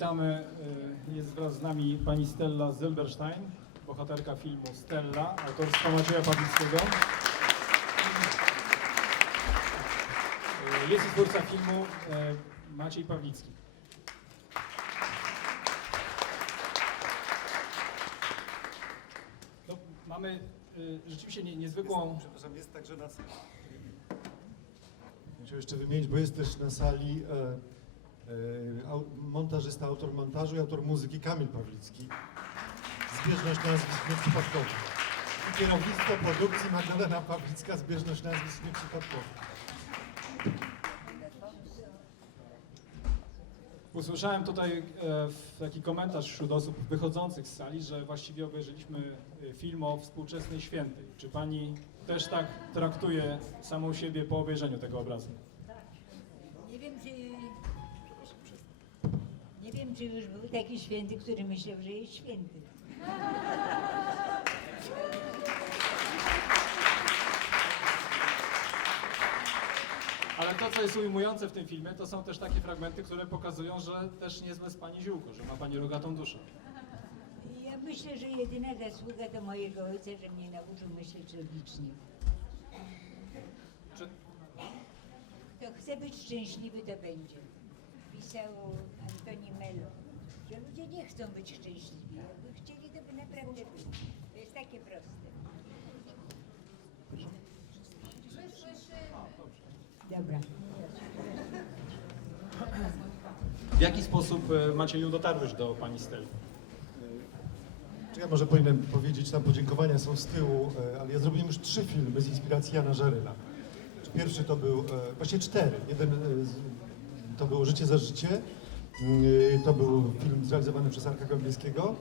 Witamy, y, jest wraz z nami pani Stella Zilberstein, bohaterka filmu Stella, autorstwa Macieja Pawlickiego. Y, Jest twórca filmu y, Maciej Pawlicki. No, mamy rzeczywiście nie, niezwykłą... Przepraszam, jest także na sali. Muszę jeszcze wymienić, bo jest też na sali e, e, montażysta, autor montażu i autor muzyki Kamil Pawlicki. Zbieżność nazwisk nieprzypadkowych. I kierownictwo produkcji Magdalena Pawlicka, zbieżność nazwisk nieprzypadkowych. Usłyszałem tutaj e, taki komentarz wśród osób wychodzących z sali, że właściwie obejrzeliśmy e, film o współczesnej świętej. Czy pani też tak traktuje samą siebie po obejrzeniu tego obrazu? Nie wiem, czy... Nie wiem, czy już był taki święty, który myślał, że jest święty. Ale to, co jest ujmujące w tym filmie, to są też takie fragmenty, które pokazują, że też niezłe jest pani ziółko, że ma pani rogatą duszę. Ja myślę, że jedyna zasługa to mojego ojca, że mnie nauczył myśleć logicznie. Czy, Kto chce być szczęśliwy, to będzie. Pisał Antoni Melo, że ludzie nie chcą być szczęśliwi. Jakby chcieli, to by naprawdę byli. To jest takie proste. Dobra. w jaki sposób, e, Macieju, dotarłeś do pani Steli? Czy ja może powinienem powiedzieć, tam podziękowania są z tyłu, e, ale ja zrobiłem już trzy filmy z inspiracji Jana Żaryla. Pierwszy to był, e, właściwie cztery. Jeden to było Życie za życie, Mm, to był film zrealizowany przez Arka Gąbiewskiego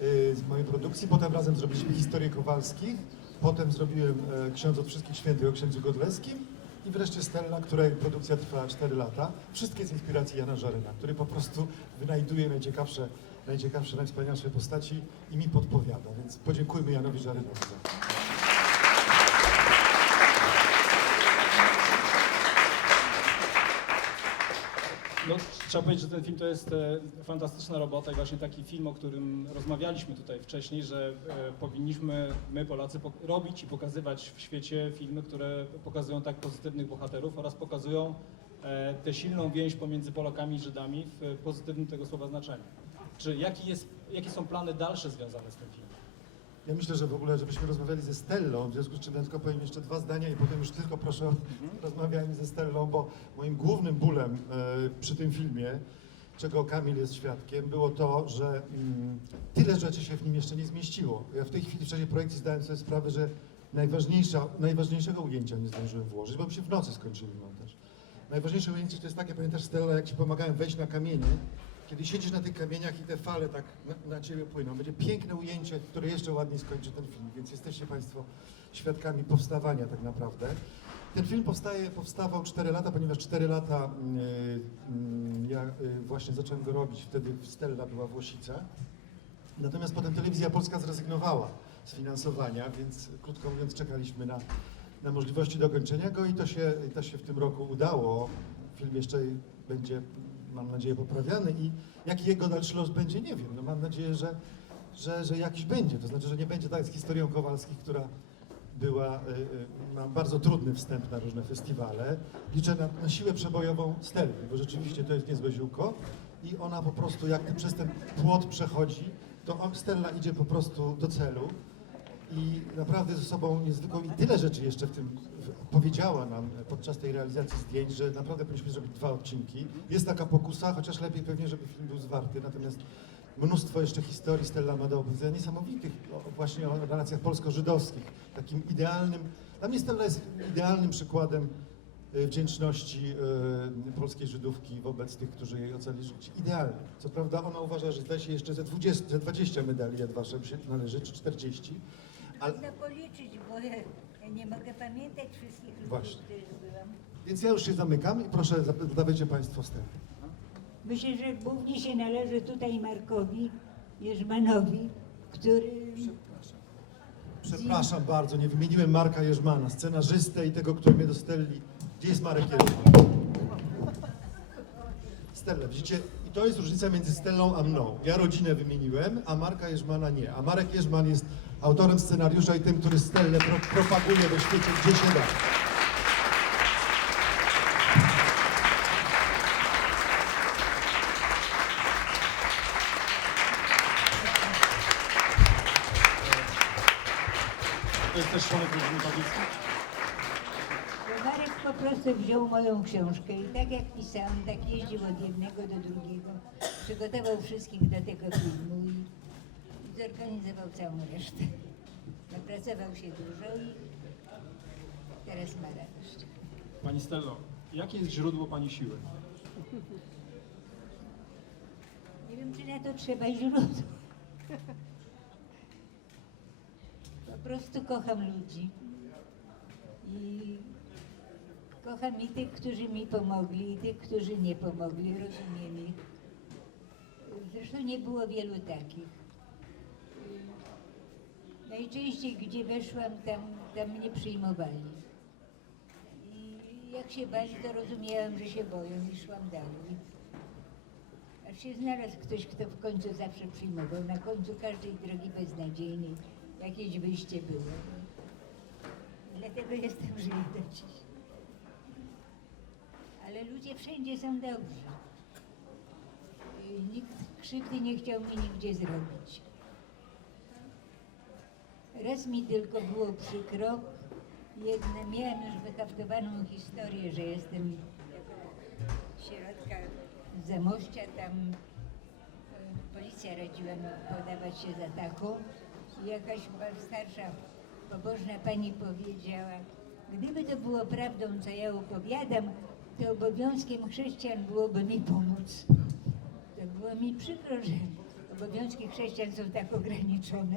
e, z mojej produkcji. Potem razem zrobiliśmy Historię Kowalskich, potem zrobiłem e, Ksiądz od Wszystkich Świętych o księdzu Godlewskim i wreszcie Stella, której produkcja trwała 4 lata. Wszystkie z inspiracji Jana Żaryla, który po prostu wynajduje najciekawsze, najciekawsze, najwspanialsze postaci i mi podpowiada. Więc podziękujmy Janowi Żarylowi za No, trzeba powiedzieć, że ten film to jest e, fantastyczna robota i właśnie taki film, o którym rozmawialiśmy tutaj wcześniej, że e, powinniśmy my Polacy robić i pokazywać w świecie filmy, które pokazują tak pozytywnych bohaterów oraz pokazują e, tę silną więź pomiędzy Polakami i Żydami w pozytywnym tego słowa znaczeniu. Czy jaki jest, jakie są plany dalsze związane z tym filmem? Ja myślę, że w ogóle, żebyśmy rozmawiali ze Stellą, w związku z czym ja tylko powiem jeszcze dwa zdania i potem już tylko proszę o rozmawianie ze Stellą, bo moim głównym bólem e, przy tym filmie, czego Kamil jest świadkiem, było to, że mm, tyle rzeczy się w nim jeszcze nie zmieściło. Ja w tej chwili w czasie projekcji zdałem sobie sprawę, że najważniejsza, najważniejszego ujęcia nie zdążyłem włożyć, bo mi się w nocy skończyli montaż. Najważniejsze ujęcie to jest takie, pamiętasz Stella, jak ci pomagałem wejść na kamienie, kiedy siedzisz na tych kamieniach i te fale tak na, na ciebie płyną. Będzie piękne ujęcie, które jeszcze ładniej skończy ten film, więc jesteście Państwo świadkami powstawania tak naprawdę. Ten film powstaje, powstawał 4 lata, ponieważ 4 lata yy, yy, ja yy, właśnie zacząłem go robić, wtedy Stella była w Łosice. Natomiast potem Telewizja Polska zrezygnowała z finansowania, więc krótko mówiąc czekaliśmy na, na możliwości dokończenia go i to się, to się w tym roku udało. Film jeszcze będzie, mam nadzieję, poprawiany i jaki jego dalszy los będzie, nie wiem. No mam nadzieję, że, że, że jakiś będzie. To znaczy, że nie będzie tak z historią Kowalskich, która była, y, y, ma bardzo trudny wstęp na różne festiwale. Liczę na, na siłę przebojową Stelly, bo rzeczywiście to jest niezłe ziółko i ona po prostu jak przez ten płot przechodzi, to Stella idzie po prostu do celu i naprawdę ze sobą niezwykłą i tyle rzeczy jeszcze w tym powiedziała nam podczas tej realizacji zdjęć, że naprawdę powinniśmy zrobić dwa odcinki. Jest taka pokusa, chociaż lepiej pewnie, żeby film był zwarty, natomiast mnóstwo jeszcze historii Stella ma niesamowitych właśnie o relacjach polsko-żydowskich, takim idealnym, dla mnie Stella jest idealnym przykładem e, wdzięczności e, polskiej Żydówki wobec tych, którzy jej ocali życie. Idealnie. Co prawda ona uważa, że zdaje się jeszcze ze 20, ze 20 medali Jadwaszem się należy, czy 40, ale Trudno policzyć, bo ja, nie mogę pamiętać wszystkich ludzi, Właśnie. których byłam. Więc ja już się zamykam i proszę, zadawajcie Państwo wstęp. Myślę, że głównie się należy tutaj Markowi Jerzmanowi, który Przepraszam bardzo, nie wymieniłem Marka Jerzmana, scenarzystę i tego, który mnie dosteli. Gdzie jest Marek Jerzman? Stella, widzicie, I to jest różnica między Stellą a mną. Ja rodzinę wymieniłem, a Marka Jerzmana nie. A Marek Jerzman jest autorem scenariusza i tym, który Stellę pro, propaguje we świecie, gdzie się da. To jest też członek rodziny Marek po prostu wziął moją książkę i tak jak pisałam, tak jeździł od jednego do drugiego. Przygotował wszystkich do tego filmu i zorganizował całą resztę. Napracował się dużo i teraz ma radość. Pani Stello, jakie jest źródło Pani siły? Nie wiem, czy na to trzeba źródło. Po prostu kocham ludzi. I kocham i tych, którzy mi pomogli, i tych, którzy nie pomogli. Rozumiem ich. Zresztą nie było wielu takich. Najczęściej, gdzie weszłam, tam, tam mnie przyjmowali. I jak się bali, to rozumiałam, że się boją i szłam dalej. Aż się znalazł ktoś, kto w końcu zawsze przyjmował. Na końcu każdej drogi beznadziejnej jakieś wyjście było. Dlatego jestem żywy do dziś. Ale ludzie wszędzie są dobrzy. I Nikt krzywdy nie chciał mi nigdzie zrobić. Raz mi tylko było przykro. Jedne, miałem już wyhaftowaną historię, że jestem środka Zamościa, tam e, policja radziła mi podawać się za taką. I jakaś starsza, pobożna pani powiedziała, gdyby to było prawdą, co ja opowiadam, to obowiązkiem chrześcijan byłoby mi pomóc. To było mi przykro, że obowiązki chrześcijan są tak ograniczone,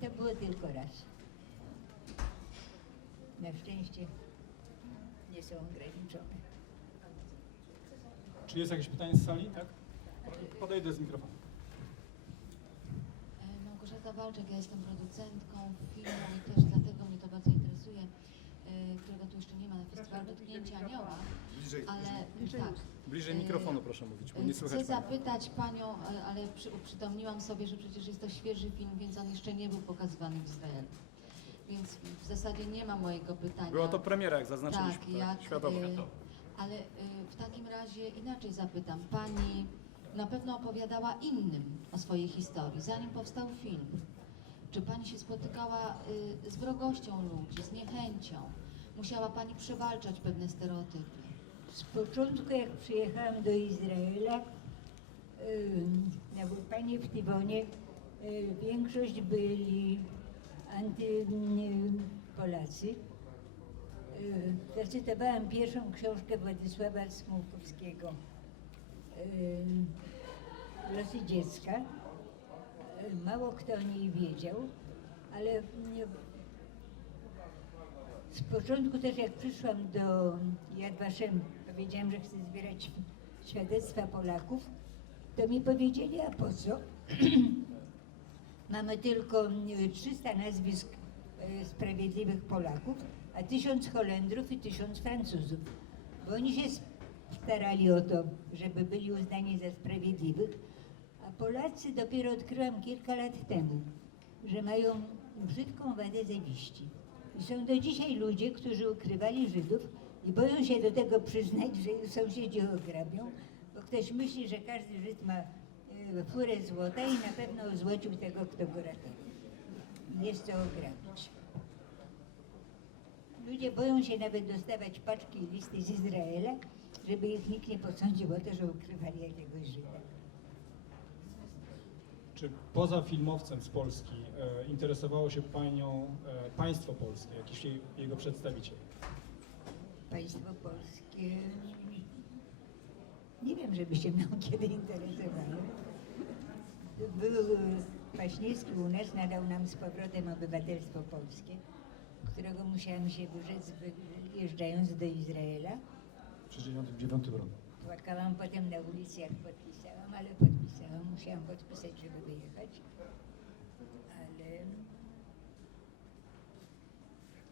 to było tylko raz. Na szczęście nie są ograniczone. Czy jest jakieś pytanie z sali? Tak? Podejdę z mikrofonu. E, Małgorzata Walczek, ja jestem producentką filmu i też dlatego którego tu jeszcze nie ma na festiwalu Dotknięcia Anioła, Bliżej. ale tak. Bliżej E, mikrofonu proszę mówić, bo e, nie Chcę słychać Pani. zapytać Panią, e, ale przy, uprzytomniłam sobie, że przecież jest to świeży film, więc on jeszcze nie był pokazywany w Izraelu. Więc w zasadzie nie ma mojego pytania. Była to premiera, jak zaznaczyliśmy. Tak, jak, Światowa. e, ale w takim razie inaczej zapytam. Pani na pewno opowiadała innym o swojej historii, zanim powstał film. Czy Pani się spotykała y, z wrogością ludzi, z niechęcią? Musiała Pani przewalczać pewne stereotypy. Z początku, jak przyjechałam do Izraela, na Panie w Tywonie, y, większość byli antypolacy. Zacytowałam pierwszą książkę Władysława Smułkowskiego, ym, Losy dziecka. Y, Mało kto o niej wiedział, ale nie, z początku też jak przyszłam do Yad Vashem, powiedziałam, że chcę zbierać świadectwa Polaków, to mi powiedzieli, a po co? Mamy tylko mm, 300 nazwisk e, sprawiedliwych Polaków, a 1000 Holendrów i 1000 Francuzów. Bo oni się starali o to, żeby byli uznani za sprawiedliwych, a Polacy dopiero odkryłam kilka lat temu, że mają brzydką wadę zawiści. I są do dzisiaj ludzie, którzy ukrywali Żydów i boją się do tego przyznać, że ich sąsiedzi ograbią, bo ktoś myśli, że każdy Żyd ma e, furę złota i na pewno złocił tego, kto go ratował. Jest co ograbić. Ludzie boją się nawet dostawać paczki i listy z Izraela, żeby ich nikt nie posądził o to, że ukrywali jakiegoś Żyda. Czy poza filmowcem z Polski e, interesowało się Panią e, państwo polskie, jakiś jej, jego przedstawiciel? Państwo polskie. Nie wiem, żeby się mną kiedy interesowało. Był Kwaśniewski u nas, nadał nam z powrotem obywatelstwo polskie, którego musiałam się wyrzec wyjeżdżając do Izraela. W 1969 roku. Płakałam potem na ulicy, jak podpisałam, ale podpisałam. Musiałam podpisać, żeby wyjechać. Ale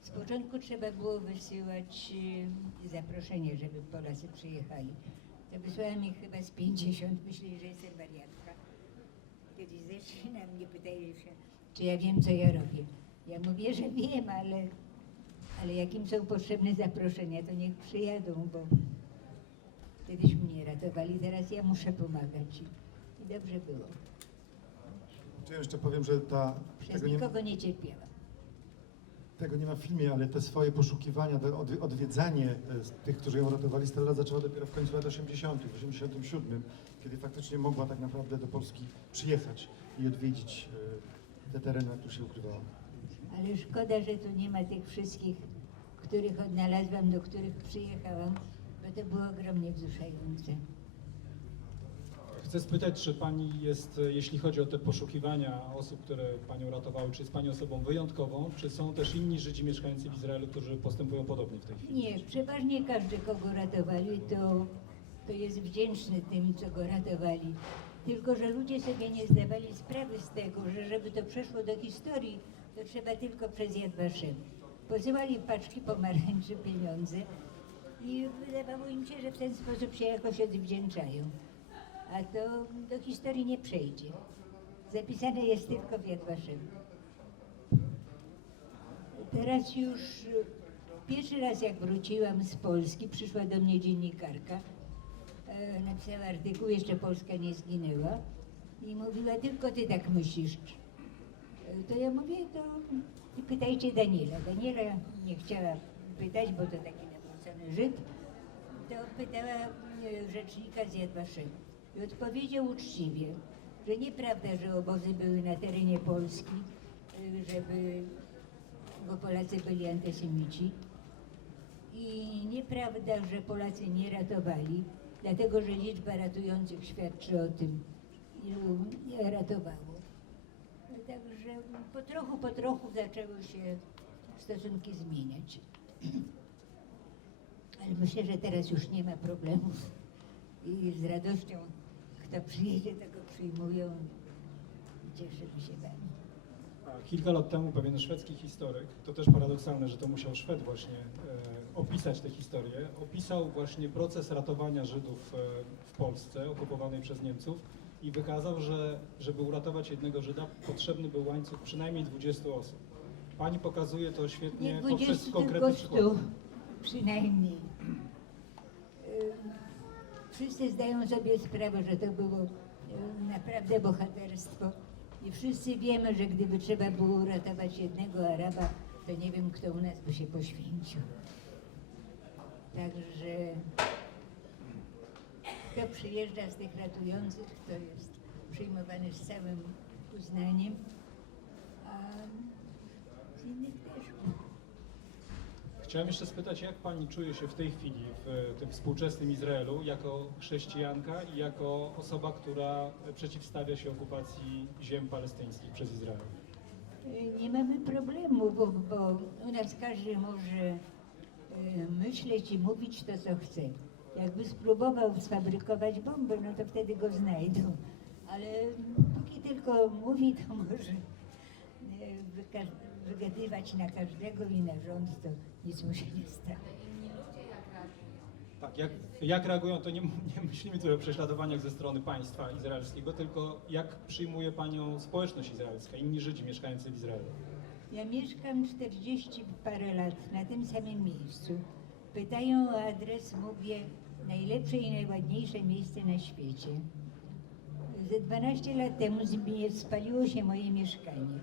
z początku trzeba było wysyłać y, zaproszenie, żeby Polacy przyjechali. to wysłałam ich chyba z 50, myśleli, że jestem wariatka. Kiedyś zeszli na mnie, pytali się, czy ja wiem, co ja robię. Ja mówię, że wiem, ale, ale jak im są potrzebne zaproszenia, to niech przyjadą, bo kiedyś mnie ratowali, teraz ja muszę pomagać. I, dobrze było. Czy jeszcze powiem, że ta, Przez tego, nie, nikogo nie cierpiałam. tego nie ma w filmie, ale te swoje poszukiwania, odwiedzanie e, tych, którzy ją ratowali, Stella zaczęła dopiero w końcu lat 80., w 87, kiedy faktycznie mogła tak naprawdę do Polski przyjechać i odwiedzić e, te tereny, na których się ukrywała. Ale szkoda, że tu nie ma tych wszystkich, których odnalazłam, do których przyjechałam, bo to było ogromnie wzruszające. Chcę spytać, czy pani jest, jeśli chodzi o te poszukiwania osób, które panią ratowały, czy jest pani osobą wyjątkową, czy są też inni Żydzi mieszkający w Izraelu, którzy postępują podobnie w tej chwili? Nie, przeważnie każdy, kogo ratowali, to, to jest wdzięczny tym, co go ratowali. Tylko, że ludzie sobie nie zdawali sprawy z tego, że żeby to przeszło do historii, to trzeba tylko przez Yad. Posyłali paczki pomarańczy, pieniądze i wydawało im się, że w ten sposób się jakoś odwdzięczają. A to do historii nie przejdzie. Zapisane jest tylko w Vashem. Teraz już y, pierwszy raz jak wróciłam z Polski, przyszła do mnie dziennikarka, e, napisała artykuł, jeszcze Polska nie zginęła i mówiła, tylko ty tak myślisz. E, To ja mówię, to pytajcie Daniela. Daniela nie chciała pytać, bo to taki nawrócony Żyd, to pytała e, rzecznika z Vashem i odpowiedział uczciwie, że nieprawda, że obozy były na terenie Polski, e, żeby bo Polacy byli antysemici. I nieprawda, że Polacy nie ratowali, dlatego że liczba ratujących świadczy o tym, ilu ratowało. Także po trochu, po trochu zaczęły się stosunki zmieniać. Ale myślę, że teraz już nie ma problemów i z radością kto przyjedzie, tego przyjmują i cieszymy się bardzo. A Kilka lat temu pewien szwedzki historyk, to też paradoksalne, że to musiał Szwed właśnie e, opisać tę historię, opisał właśnie proces ratowania Żydów e, w Polsce okupowanej przez Niemców i wykazał, że żeby uratować jednego Żyda potrzebny był łańcuch przynajmniej 20 osób. Pani pokazuje to świetnie Nie poprzez 20, konkretny przykład. 100 przynajmniej. Wszyscy zdają sobie sprawę, że to było ym, naprawdę bohaterstwo. I wszyscy wiemy, że gdyby trzeba było uratować jednego Araba, to nie wiem, kto u nas by się poświęcił. Także kto przyjeżdża z tych ratujących, to jest przyjmowany z całym uznaniem, a z innych też. Chciałem jeszcze spytać, jak Pani czuje się w tej chwili w e, tym współczesnym Izraelu jako chrześcijanka i jako osoba, która przeciwstawia się okupacji ziem palestyńskich przez Izrael? Nie mamy problemu, bo, bo u nas każdy może e, myśleć i mówić to, co chce. Jakby spróbował sfabrykować bombę, no to wtedy go znajdą. Ale póki tylko mówi, to może e, wygadywać na każdego i na rząd, to nic mu się nie stanie. Tak, jak, jak reagują, to nie, nie myślimy tu o prześladowaniach ze strony państwa izraelskiego, tylko jak przyjmuje Panią społeczność izraelska, inni Żydzi mieszkający w Izraelu? Ja mieszkam 40 parę lat na tym samym miejscu. Pytają o adres, mówię najlepsze i najładniejsze miejsce na świecie. Ze 12 lat temu spaliło się moje mieszkanie.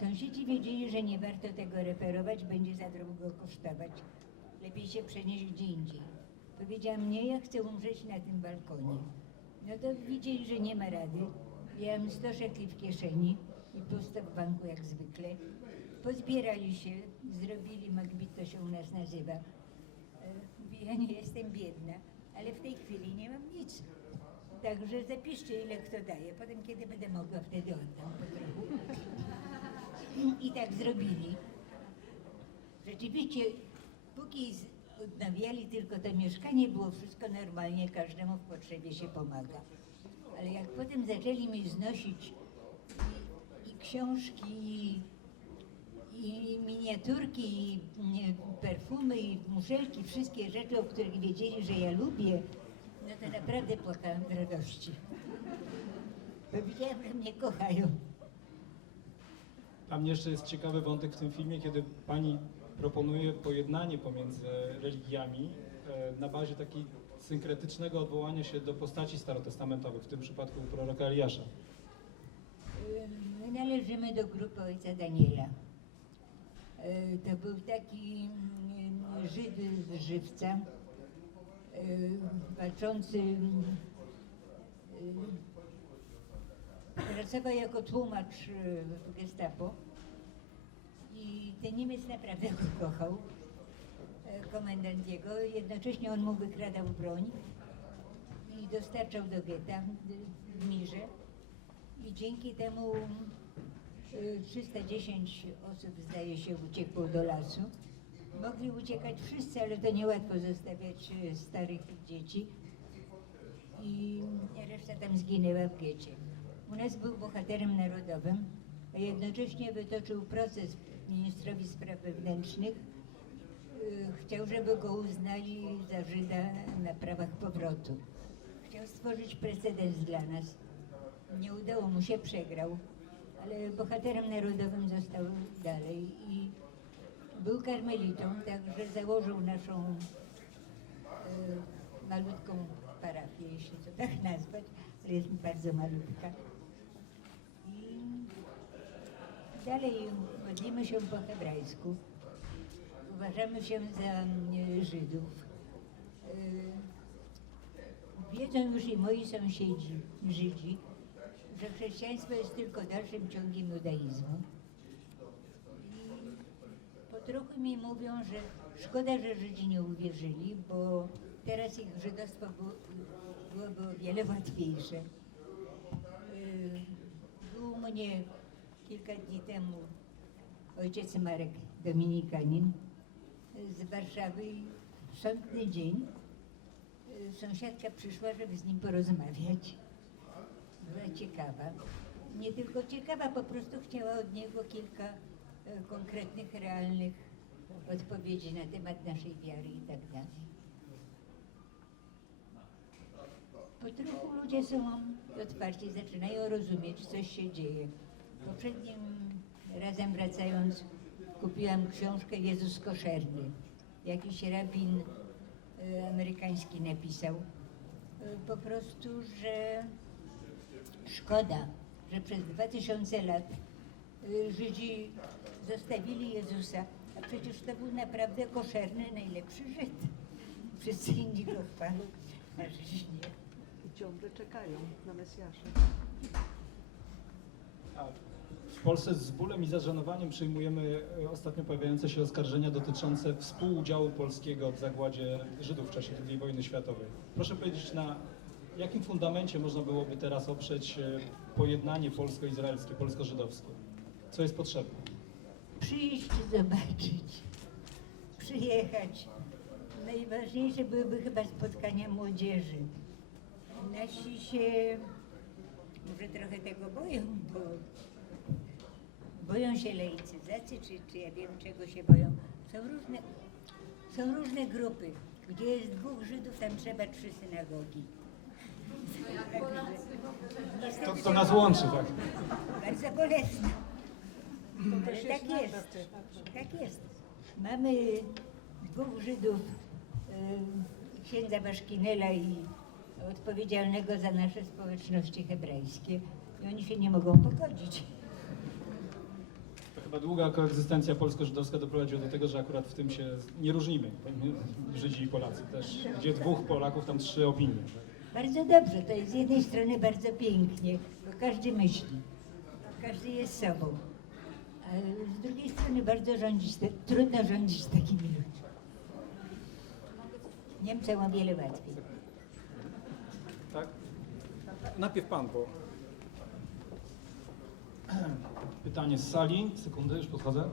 Sąsiedzi wiedzieli, że nie warto tego referować, będzie za drogo kosztować. Lepiej się przenieść gdzie indziej. Powiedziałam, nie, ja chcę umrzeć na tym balkonie. No to widzieli, że nie ma rady. Miałam 100 szekli w kieszeni i pusto w banku jak zwykle. Pozbierali się, zrobili Magbit, to się u nas nazywa. E, ja nie jestem biedna, ale w tej chwili nie mam nic. Także zapiszcie, ile kto daje. Potem, kiedy będę mogła, wtedy oddam po trochu. I tak zrobili. Rzeczywiście, póki odnawiali tylko to mieszkanie, było wszystko normalnie, każdemu w potrzebie się pomaga. Ale jak potem zaczęli mi znosić i, i książki, i, i miniaturki, i nie, perfumy, i muszelki, wszystkie rzeczy, o których wiedzieli, że ja lubię, no to naprawdę płakałam z radości. Bo widziałam, że mnie kochają. Dla mnie jeszcze jest ciekawy wątek w tym filmie, kiedy pani proponuje pojednanie pomiędzy religiami e, na bazie takiej synkretycznego odwołania się do postaci starotestamentowych, w tym przypadku proroka Eliasza. My należymy do grupy ojca Daniela. E, To był taki mm, Żyd z żywca, e, walczący, mm, e, pracował jako tłumacz e, w gestapo i ten Niemiec naprawdę go kochał, e, komendant jego. Jednocześnie on mu wykradał broń i dostarczał do getta w- Mirze. I dzięki temu y, 310 osób, zdaje się, uciekło do lasu. Mogli uciekać wszyscy, ale to niełatwo zostawiać y, starych dzieci. I reszta tam zginęła w getcie. U nas był bohaterem narodowym, a jednocześnie wytoczył proces ministrowi spraw wewnętrznych. Y, Chciał, żeby go uznali za Żyda na prawach powrotu. Chciał stworzyć precedens dla nas. Nie udało mu się, przegrał, ale bohaterem narodowym został dalej i był karmelitą, także założył naszą e, malutką parafię, jeśli to tak nazwać, ale jest bardzo malutka. I dalej modlimy się po hebrajsku. Uważamy się za mm, Żydów. E, Wiedzą już i moi sąsiedzi, Żydzi, że chrześcijaństwo jest tylko dalszym ciągiem judaizmu. Po trochu mi mówią, że szkoda, że Żydzi nie uwierzyli, bo teraz ich żydostwo było, byłoby o wiele łatwiejsze. Yy, Był mnie kilka dni temu ojciec Marek Dominikanin z Warszawy w sądny dzień yy, sąsiadka przyszła, żeby z nim porozmawiać była ciekawa. Nie tylko ciekawa, po prostu chciała od niego kilka e, konkretnych, realnych odpowiedzi na temat naszej wiary i tak dalej. Po trochu ludzie są otwarci, zaczynają rozumieć, coś się dzieje. Poprzednim razem wracając, kupiłam książkę Jezus Koszerny. Jakiś rabin e, amerykański napisał. E, po prostu, że Szkoda, że przez 2000 lat y, Żydzi zostawili Jezusa, a przecież to był naprawdę koszerny, najlepszy Żyd. Wszyscy inni go chwalą, a Żydzi nie. I ciągle czekają na Mesjasza. W Polsce z bólem i zażenowaniem przyjmujemy e, ostatnio pojawiające się oskarżenia dotyczące współudziału polskiego w zagładzie Żydów w czasie II wojny światowej. Proszę powiedzieć, na jakim fundamencie można byłoby teraz oprzeć e, pojednanie polsko-izraelskie, polsko-żydowskie? Co jest potrzebne? Przyjść, zobaczyć, przyjechać. Najważniejsze byłyby chyba spotkania młodzieży. Nasi się może trochę tego boją, bo boją się laicyzacji, czy, czy ja wiem czego się boją. Są różne, są różne grupy. Gdzie jest dwóch Żydów, tam trzeba trzy synagogi. Niestety To, to nas łączy, tak? bardzo bolesne. Ale tak jest. Tak jest. Mamy dwóch Żydów, y, księdza Baszkinela i odpowiedzialnego za nasze społeczności hebrajskie. I oni się nie mogą pogodzić. Chyba długa koegzystencja polsko-żydowska doprowadziła do tego, że akurat w tym się nie różnimy. Żydzi i Polacy też. Gdzie dwóch Polaków, tam trzy opinie. Bardzo dobrze, to jest z jednej strony bardzo pięknie, bo każdy myśli, każdy jest sobą. A z drugiej strony bardzo rządzić, te, trudno rządzić takimi ludźmi. Niemcom o wiele łatwiej. Tak? Najpierw pan, bo... Pytanie z sali. Sekundę, już podchodzę.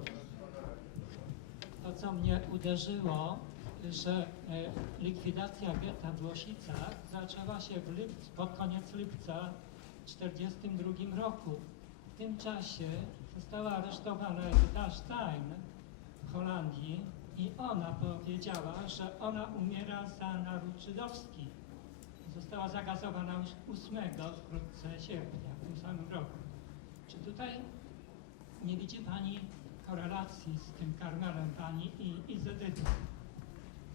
To, co mnie uderzyło, że e, likwidacja getta w Łosicach zaczęła się w lipcu, pod koniec lipca w 1942 roku. W tym czasie została aresztowana Edyta Stein w Holandii i ona powiedziała, że ona umiera za naród żydowski. została zagazowana już 8 wkrótce sierpnia w tym samym roku. Czy tutaj nie widzi Pani korelacji z tym Karmelem Pani i, i z Edytą?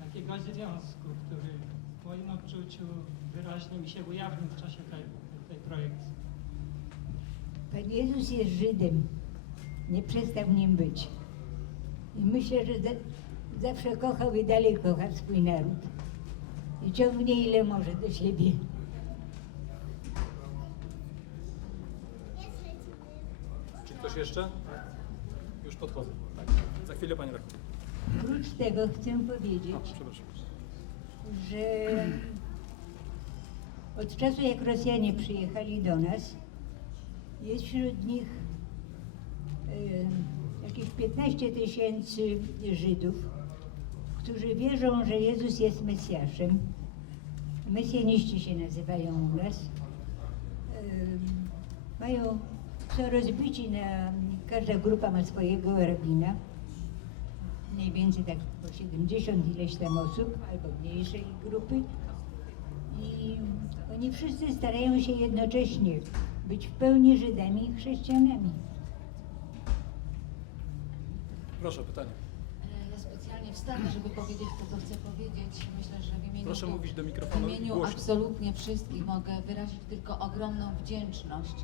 Jakiegoś związku, który w moim odczuciu wyraźnie mi się ujawnił w czasie tej, tej projekcji. Pan Jezus jest Żydem. Nie przestał nim być. I myślę, że za, zawsze kochał i dalej kocha swój naród. I ciągnie ile może do siebie. Ktoś jeszcze? Już podchodzę. Tak. Za chwilę Pani rektor. Oprócz tego chcę powiedzieć, przepraszam. że od czasu jak Rosjanie przyjechali do nas, jest wśród nich e, jakieś 15 tysięcy Żydów, którzy wierzą, że Jezus jest Mesjaszem. Mesjaniści się nazywają u nas. E, Mają, są rozbici na, każda grupa ma swojego rabina mniej więcej tak po 70 ileś tam osób, albo mniejszej grupy. I oni wszyscy starają się jednocześnie być w pełni Żydami i chrześcijanami. Proszę, pytanie. E, Ja specjalnie wstanę, żeby powiedzieć to, co chcę powiedzieć. Myślę, że w imieniu, Proszę mówić do mikrofonu w imieniu głośno. absolutnie wszystkich mogę wyrazić tylko ogromną wdzięczność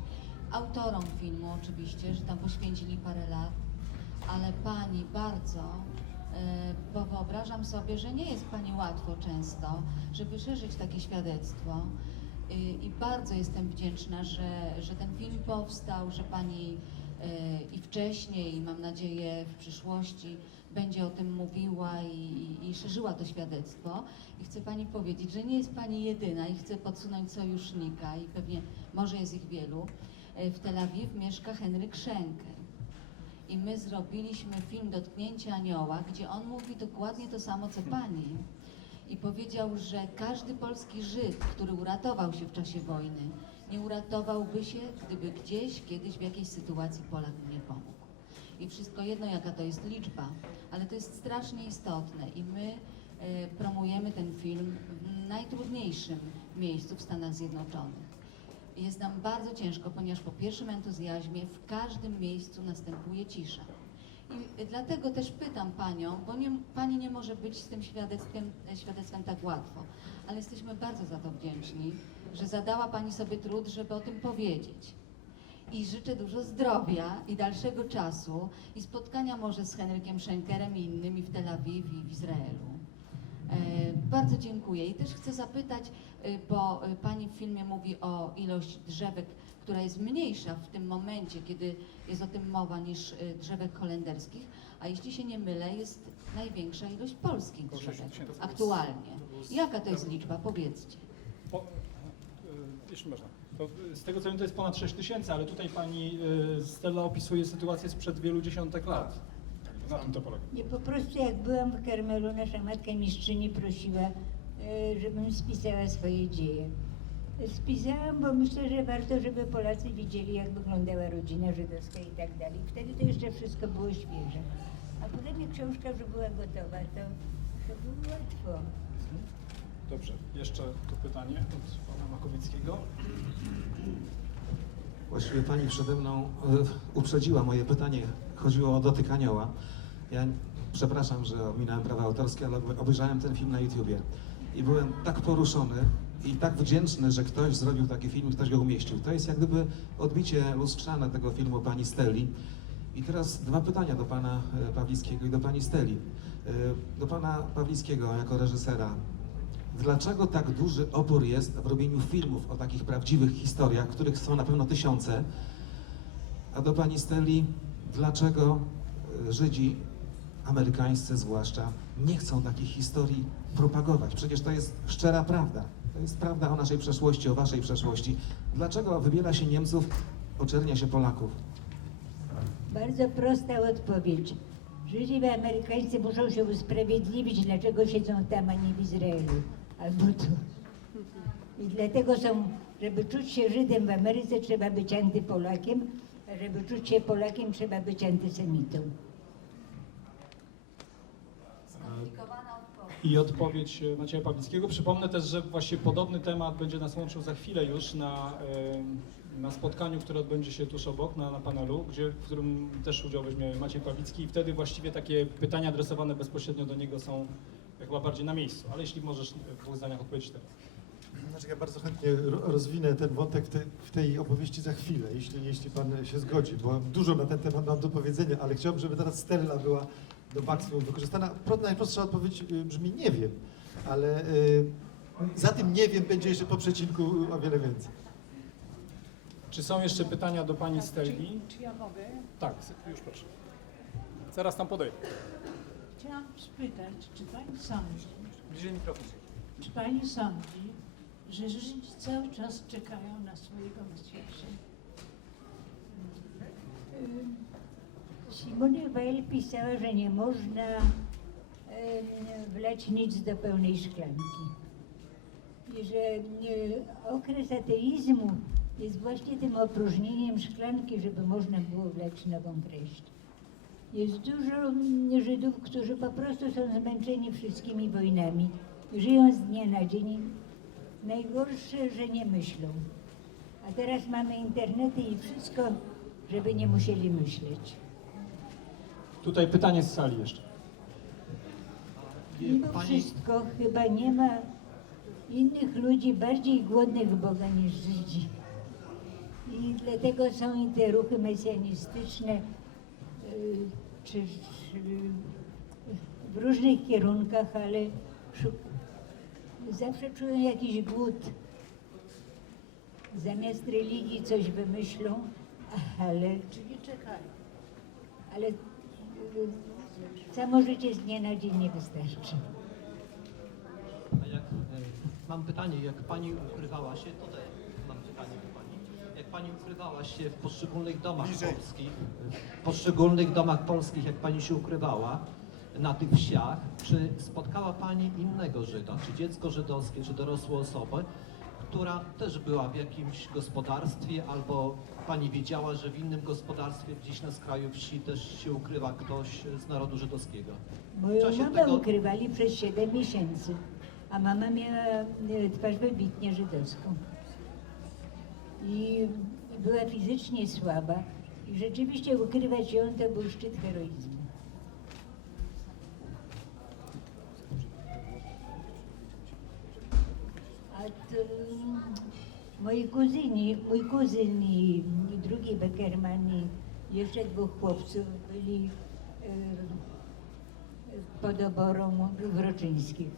autorom filmu oczywiście, że tam poświęcili parę lat, ale Pani bardzo, e, bo wyobrażam sobie, że nie jest Pani łatwo często, żeby szerzyć takie świadectwo. I bardzo jestem wdzięczna, że, że ten film powstał, że Pani y, i wcześniej, i mam nadzieję w przyszłości będzie o tym mówiła i, i szerzyła to świadectwo. I chcę Pani powiedzieć, że nie jest Pani jedyna i chcę podsunąć sojusznika i pewnie może jest ich wielu. Y, W Tel Awiw mieszka Henryk Schenker. I my zrobiliśmy film Dotknięcie Anioła, gdzie on mówi dokładnie to samo, co Pani i powiedział, że każdy polski Żyd, który uratował się w czasie wojny, nie uratowałby się, gdyby gdzieś, kiedyś w jakiejś sytuacji Polak nie pomógł. I wszystko jedno, jaka to jest liczba, ale to jest strasznie istotne i my e, promujemy ten film w najtrudniejszym miejscu w Stanach Zjednoczonych. Jest nam bardzo ciężko, ponieważ po pierwszym entuzjazmie w każdym miejscu następuje cisza. I dlatego też pytam Panią, bo nie, Pani nie może być z tym świadectwem, świadectwem tak łatwo, ale jesteśmy bardzo za to wdzięczni, że zadała Pani sobie trud, żeby o tym powiedzieć. I życzę dużo zdrowia i dalszego czasu i spotkania może z Henrykiem Schenkerem i innymi w Tel Awiw i w Izraelu. E, bardzo dziękuję i też chcę zapytać, e, bo e, Pani w filmie mówi o ilość drzewek, która jest mniejsza w tym momencie, kiedy jest o tym mowa, niż drzewek holenderskich, a jeśli się nie mylę, jest największa ilość polskich drzewek 60 tysięcy. aktualnie. Jaka to jest liczba? Powiedzcie. Po, jeśli można. To z tego co wiem, to jest ponad 6 tysięcy, ale tutaj pani Stella opisuje sytuację sprzed wielu dziesiątek lat. Na tym to polega. Nie, po prostu jak byłam w Karmelu, nasza matka mistrzyni prosiła, e, żebym spisała swoje dzieje. Spisałam, bo myślę, że warto, żeby Polacy widzieli, jak wyglądała rodzina żydowska i tak dalej. Wtedy to jeszcze wszystko było świeże. A potem jak książka już była gotowa, to, to było łatwo. Dobrze, jeszcze to pytanie od pana Makowieckiego. Właściwie pani przede mną e, uprzedziła moje pytanie. Chodziło o dotyk anioła. Ja przepraszam, że ominąłem prawa autorskie, ale obejrzałem ten film na YouTubie i byłem tak poruszony i tak wdzięczny, że ktoś zrobił taki film, ktoś go umieścił. To jest jak gdyby odbicie lustrzane tego filmu pani Steli. I teraz dwa pytania do pana e, Pawlickiego i do pani Steli. E, Do pana Pawlickiego jako reżysera. Dlaczego tak duży opór jest w robieniu filmów o takich prawdziwych historiach, których są na pewno tysiące? A do pani Steli, dlaczego e, Żydzi, amerykańscy zwłaszcza, nie chcą takich historii propagować? Przecież to jest szczera prawda. To jest prawda o naszej przeszłości, o waszej przeszłości. Dlaczego wybiera się Niemców, oczernia się Polaków? Bardzo prosta odpowiedź. Żydzi amerykańscy muszą się usprawiedliwić, dlaczego siedzą tam, a nie w Izraelu albo tu. I dlatego są, żeby czuć się Żydem w Ameryce, trzeba być antypolakiem, a żeby czuć się Polakiem, trzeba być antysemitą. Skomplikowana odpowiedź. I odpowiedź e, Macieja Pawlickiego. Przypomnę też, że właśnie podobny temat będzie nas łączył za chwilę już na, e, na spotkaniu, które odbędzie się tuż obok, na, na panelu, gdzie, w którym też udział weźmie Maciej Pawlicki i wtedy właściwie takie pytania adresowane bezpośrednio do niego są chyba bardziej na miejscu. Ale jeśli możesz w dwóch zdaniach odpowiedzieć teraz. Znaczy ja bardzo chętnie ro- rozwinę ten wątek w, te, w tej opowieści za chwilę, jeśli, jeśli pan się zgodzi, bo dużo na ten temat mam do powiedzenia, ale chciałbym, żeby teraz Stella była do maksimum wykorzystana. Pro- Najprostsza odpowiedź y, brzmi nie wiem, ale y, za tym nie wiem będzie jeszcze po przecinku y, o wiele więcej. Czy są jeszcze pytania do pani Tak, Steli? Czy, czy ja mogę? Tak, już proszę. Zaraz tam podejdę. Chciałam spytać, czy pani sądzi, Bliżej mikrofon. czy pani sądzi, że Żydzi cały czas czekają na swojego Mesjasza? Simone Weil pisała, że nie można wlać nic do pełnej szklanki. I że okres ateizmu jest właśnie tym opróżnieniem szklanki, żeby można było wlać nową treść. Jest dużo Żydów, którzy po prostu są zmęczeni wszystkimi wojnami. Żyją z dnia na dzień. Najgorsze, że nie myślą. A teraz mamy internety i wszystko, żeby nie musieli myśleć. Tutaj pytanie z sali jeszcze. Mimo wszystko chyba nie ma innych ludzi bardziej głodnych Boga niż Żydzi. I dlatego są i te ruchy mesjanistyczne, y, czy, czy w różnych kierunkach, ale zawsze czują jakiś głód. Zamiast religii coś wymyślą, ale Czyli czekają. ale samo życie z dnia na dzień nie wystarczy. A jak, e, mam pytanie, jak pani ukrywała się, tutaj mam pytanie do pani. Jak pani ukrywała się w poszczególnych domach polskich, w poszczególnych domach polskich, jak pani się ukrywała na tych wsiach, czy spotkała pani innego Żyda, czy dziecko żydowskie, czy dorosłą osobę, która też była w jakimś gospodarstwie, albo pani wiedziała, że w innym gospodarstwie gdzieś na skraju wsi też się ukrywa ktoś z narodu żydowskiego? Moją mamę tego- ukrywali przez 7 miesięcy, a mama miała e, twarz wybitnie żydowską. I, I była fizycznie słaba. I rzeczywiście ukrywać ją to był szczyt heroizmu. Moi kuzyni, mój kuzyn i, drugi Beckerman i jeszcze dwóch chłopców byli pod oborą w.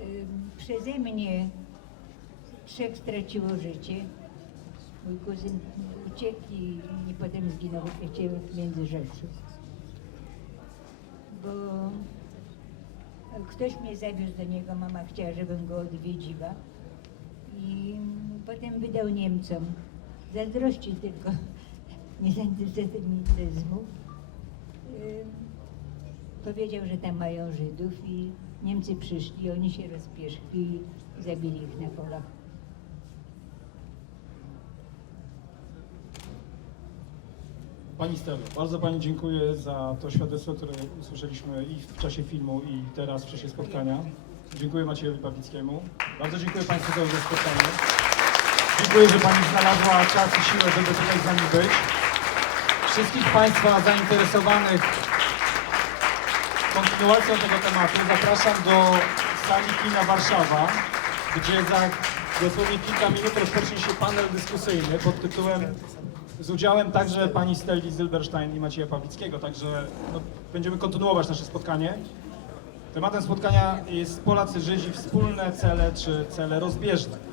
Ym, Przeze mnie trzech straciło życie. Mój kuzyn uciekł i, potem zginął w Międzyrzeczu. Bo ktoś mnie zawiózł do niego, mama chciała, żebym go odwiedziła. I potem wydał Niemcom. Zazdrości tylko, nie z antysemityzmu. Powiedział, że tam mają Żydów i Niemcy przyszli, oni się rozpieszli i zabili ich na polach. Pani Stelo, bardzo Pani dziękuję za to świadectwo, które usłyszeliśmy i w czasie filmu, i teraz w czasie spotkania. Dziękuję Maciejowi Pawlickiemu. Bardzo dziękuję Państwu za spotkanie. Dziękuję, że Pani znalazła czas i siłę, żeby tutaj z nami być. Wszystkich Państwa zainteresowanych kontynuacją tego tematu zapraszam do sali kina Warszawa, gdzie za dosłownie kilka minut rozpocznie się panel dyskusyjny pod tytułem z udziałem także pani Steli Zilberstein i Macieja Pawlickiego, także no, będziemy kontynuować nasze spotkanie. Tematem spotkania jest Polacy Żydzi, wspólne cele czy cele rozbieżne.